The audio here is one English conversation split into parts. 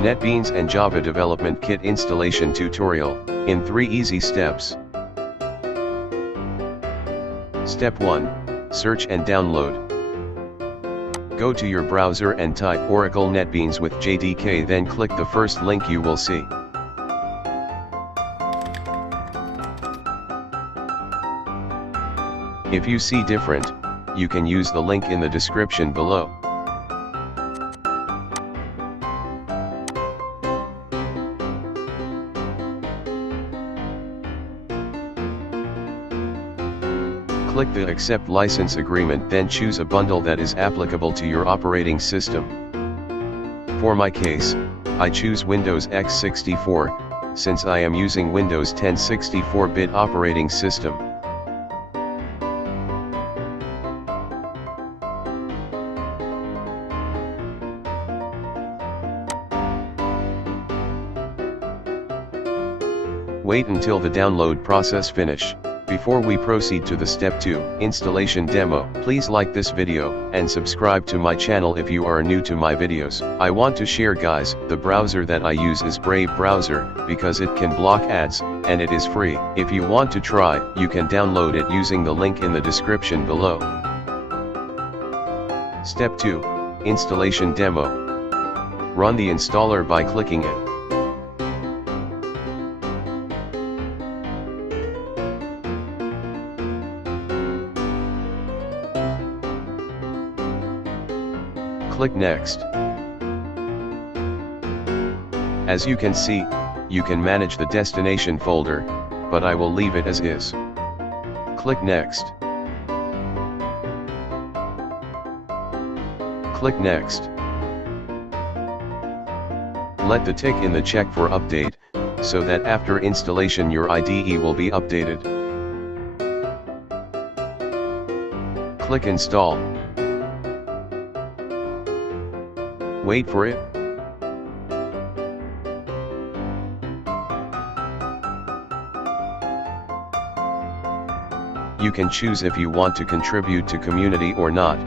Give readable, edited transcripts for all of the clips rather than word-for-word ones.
NetBeans and Java Development Kit Installation Tutorial, in 3 easy steps. Step 1. Search and download. Go to your browser and type Oracle NetBeans with JDK, then click the first link you will see. If you see different, you can use the link in the description below. Click the Accept License Agreement, then choose a bundle that is applicable to your operating system. For my case, I choose Windows x64, since I am using Windows 10 64-bit operating system. Wait until the download process finish. Before we proceed to the step 2, installation demo, please like this video, and subscribe to my channel if you are new to my videos. I want to share guys, the browser that I use is Brave browser, because it can block ads, and it is free. If you want to try, you can download it using the link in the description below. Step 2, installation demo. Run the installer by clicking it. Click Next. As you can see, you can manage the destination folder, but I will leave it as is. Click Next. Click Next. Let the tick in the check for update, so that after installation your IDE will be updated. Click Install. Wait for it. You can choose if you want to contribute to community or not.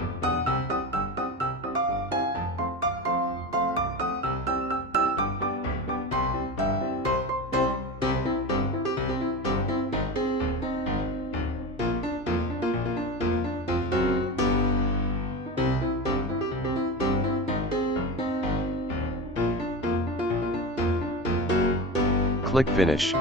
Click Finish.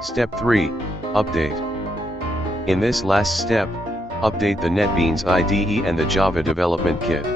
Step 3, Update. In this last step, update the NetBeans IDE and the Java Development Kit.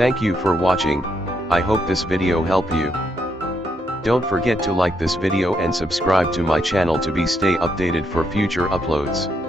Thank you for watching. I hope this video helped you. Don't forget to like this video and subscribe to my channel to stay updated for future uploads.